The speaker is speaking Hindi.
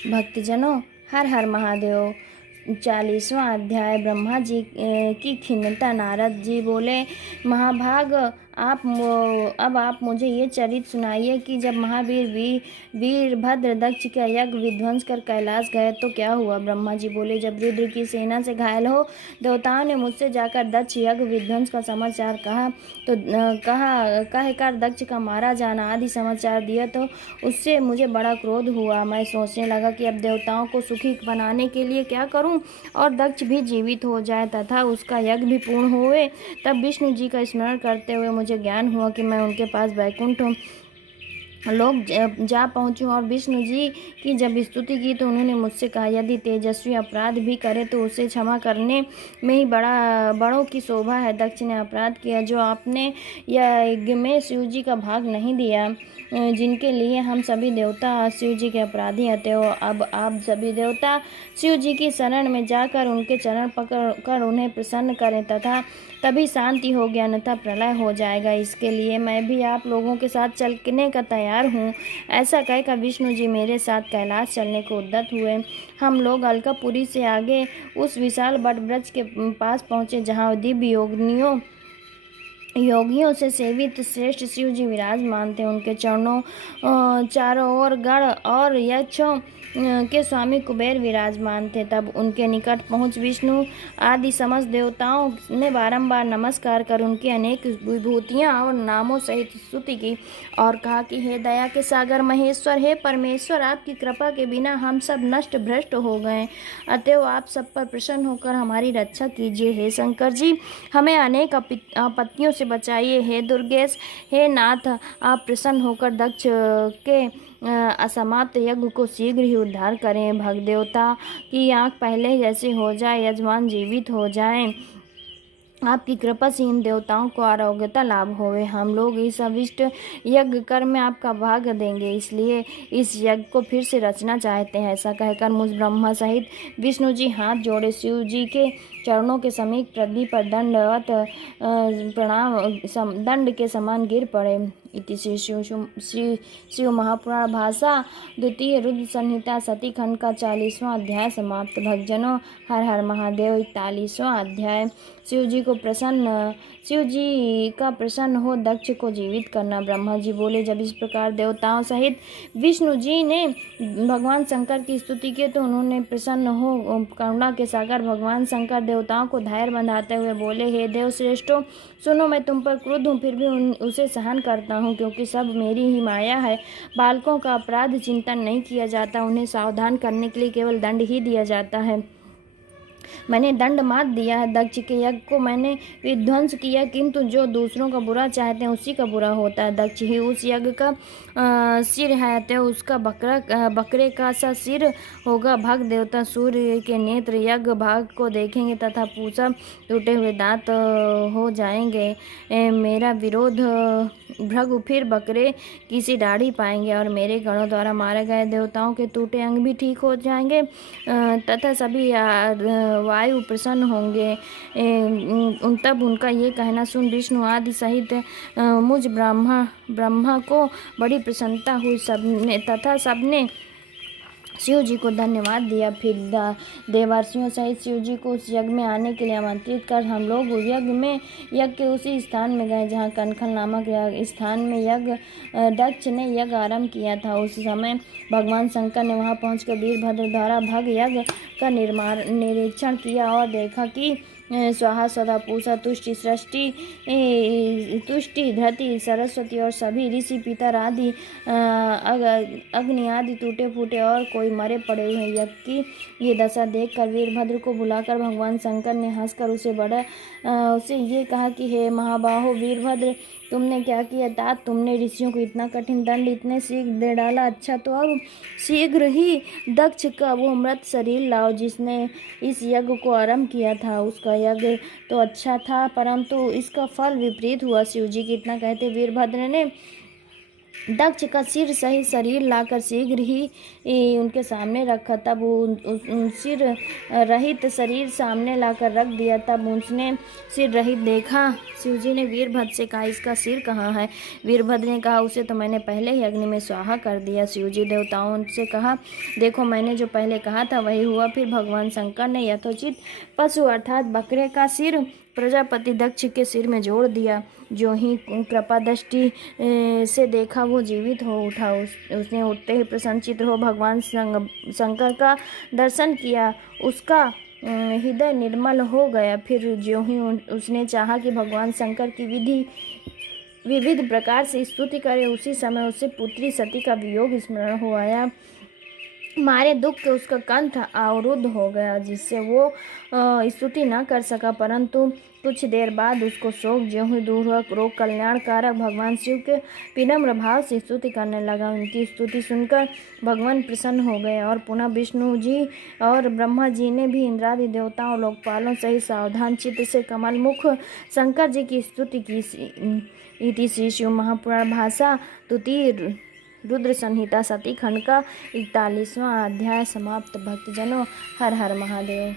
भक्तजनों, हर हर महादेव। 40वां अध्याय। ब्रह्मा जी की खिन्नता। नारद जी बोले, महाभाग, अब आप मुझे ये चरित्र सुनाइए कि जब महावीर वीरभद्र दक्ष का यज्ञ विध्वंस कर कैलाश गए तो क्या हुआ। ब्रह्मा जी बोले, जब रुद्र की सेना से घायल हो देवताओं ने मुझसे जाकर दक्ष यज्ञ विध्वंस का समाचार कहा तो कहकर दक्ष का मारा जाना आदि समाचार दिया तो उससे मुझे बड़ा क्रोध हुआ। मैं सोचने लगा कि अब देवताओं को सुखी बनाने के लिए क्या करूं और दक्ष भी जीवित हो जाए तथा उसका यज्ञ भी पूर्ण होवे। तब विष्णु जी का स्मरण करते हुए मुझे ज्ञान हुआ कि मैं उनके पास वैकुंठ लोग जा पहुंचूं और विष्णु जी की जब स्तुति की तो उन्होंने मुझसे कहा, यदि तेजस्वी अपराध भी करे तो उसे क्षमा करने में ही बड़ों की शोभा है। दक्ष ने अपराध किया जो आपने यज्ञ में शिव जी का भाग नहीं दिया, जिनके लिए हम सभी देवता शिव जी के अपराधी हैं। अब आप सभी देवता शिव जी की शरण में जाकर उनके चरण पकड़ कर उन्हें प्रसन्न करें तथा तभी शांति होगी, अन्यथा प्रलय हो जाएगा। इसके लिए मैं भी आप लोगों के साथ चलने का तैयार हूँ। ऐसा कहकर विष्णु जी मेरे साथ कैलाश चलने को उद्यत हुए। हम लोग अलकापुरी से आगे उस विशाल बट वृक्ष के पास पहुँचे जहाँ दिव्य योगियों से सेवित श्रेष्ठ शिव जी विराजमान थे। उनके चरणों चारों ओर गण और यक्षों के स्वामी कुबेर विराजमान थे। तब उनके निकट पहुंच विष्णु आदि समस्त देवताओं ने बारंबार नमस्कार कर उनकी अनेक विभूतियां और नामों सहित स्तुति की और कहा कि हे दया के सागर महेश्वर, हे परमेश्वर, आपकी कृपा के बिना हम सब नष्ट भ्रष्ट हो गए, अतएव आप सब पर प्रसन्न होकर हमारी रक्षा कीजिए। हे शंकर जी, हमें अनेक आपत्तियों से बचाइए। हे दुर्गेश, हे नाथ, आप प्रसन्न होकर दक्ष के असमाप्त यज्ञ को शीघ्र ही उद्धार करें। भग देवता की आंख पहले जैसे हो जाए, यजमान जीवित हो जाएं, आपकी कृपा से इन देवताओं को आरोग्यता लाभ होवे। हम लोग इस अविष्ट यज्ञ कर्म में आपका भाग देंगे, इसलिए इस यज्ञ को फिर से रचना चाहते हैं। ऐसा कहकर मुझ ब्रह्मा सहित विष्णु जी हाथ जोड़े शिव जी के चरणों के समीप पृथ्वी पर दंडवत प्रणाम दंड के समान गिर पड़े। इति शिव महापुराण भाषा द्वितीय रुद्र संहिता सती खंड का 40वां अध्याय समाप्त। भक्तजनों, हर हर महादेव। 41वां अध्याय। शिव जी का प्रसन्न हो दक्ष को जीवित करना। ब्रह्मा जी बोले, जब इस प्रकार देवताओं सहित विष्णु जी ने भगवान शंकर की स्तुति की तो उन्होंने प्रसन्न हो करुणा के सागर भगवान शंकर देवताओं को धैर्य बंधाते हुए बोले, हे देव श्रेष्ठों, सुनो, मैं तुम पर क्रुद्ध हूँ फिर भी उसे सहन करता हूँ, क्योंकि सब मेरी ही माया है। बालकों का अपराध चिंतन नहीं किया जाता, उन्हें सावधान करने के लिए केवल दंड ही दिया जाता है। मैंने दंड मात दिया है। दक्ष के यज्ञ को मैंने विध्वंस किया, किंतु जो दूसरों का बुरा चाहते हैं उसी का बुरा होता है। दक्ष ही उस यज्ञ का सिर है, तो उसका बकरे का सा सिर होगा। भग देवता सूर्य के नेत्र यज्ञ भाग को देखेंगे तथा पूछा टूटे हुए दांत हो जाएंगे। मेरा विरोध भृगु फिर बकरे की सी दाढ़ी पाएंगे और मेरे गणों द्वारा मारे गए देवताओं के टूटे अंग भी ठीक हो जाएंगे तथा सभी वायु प्रसन्न होंगे। तब उनका ये कहना सुन विष्णु आदि सहित मुझ ब्रह्मा को बड़ी प्रसन्नता हुई। सबने शिव जी को धन्यवाद दिया। फिर देवर्षियों सहित शिव जी को उस यज्ञ में आने के लिए आमंत्रित कर हम लोग यज्ञ के उसी स्थान में गए जहाँ कनखल नामक स्थान में दक्ष ने यज्ञ आरंभ किया था। उस समय भगवान शंकर ने वहाँ पहुंचकर वीरभद्र द्वारा भग यज्ञ का निरीक्षण किया और देखा कि स्वाहा सदा पूषा तुष्टि सृष्टि तुष्टि धृति सरस्वती और सभी ऋषि पितर आदि अग्नि आदि टूटे फूटे और कोई मरे पड़े हुए यज्ञ की ये दशा देखकर वीरभद्र को बुलाकर भगवान शंकर ने हंसकर उसे ये कहा कि हे महाबाहो वीरभद्र, तुमने क्या किया। तात, तुमने ऋषियों को इतना कठिन दंड इतने शीघ्र दे डाला। अच्छा, तो अब शीघ्र ही दक्ष का वो मृत शरीर लाओ जिसने इस यज्ञ को आरंभ किया था। उसका यज्ञ तो अच्छा था, परंतु इसका फल विपरीत हुआ। शिव जी कितना कहते वीरभद्र ने दक्ष का सिर सहित शरीर लाकर शीघ्र ही उनके सामने रखा। तब सिर रहित शरीर सामने लाकर रख दिया। तब उसने सिर रहित देखा। शिवजी ने वीरभद्र से कहा, इसका सिर कहाँ है? वीरभद्र ने कहा, उसे तो मैंने पहले ही अग्नि में स्वाहा कर दिया। शिवजी देवताओं से कहा, देखो मैंने जो पहले कहा था वही हुआ। फिर भगवान शंकर ने यथोचित पशु अर्थात बकरे का सिर प्रजापति दक्ष के सिर में जोड़ दिया। जो ही कृपा दृष्टि से देखा वो जीवित हो उठा। उसने उठते ही प्रसन्नचित्त हो भगवान शंकर का दर्शन किया। उसका हृदय निर्मल हो गया। फिर जो ही उसने चाहा कि भगवान शंकर की विविध प्रकार से स्तुति करे, उसी समय उससे पुत्री सती का वियोग स्मरण हो आया। मारे दुख के उसका कंठ अवरुद्ध हो गया, जिससे वो स्तुति न कर सका। परंतु कुछ देर बाद उसको शोक ज्यों ही दूर हुआ। रोग कल्याणकारक भगवान शिव के विनम्र भाव से स्तुति करने लगा। उनकी स्तुति सुनकर भगवान प्रसन्न हो गए और पुनः विष्णु जी और ब्रह्मा जी ने भी इंद्रादि देवताओं लोकपालों सहित सावधान चित्त से कमल मुख शंकर जी की स्तुति की। इति श्री शिव महापुराण भाषा तुति रुद्र संहिता सती खंड का 41वां अध्याय समाप्त। भक्तजनों, हर हर महादेव।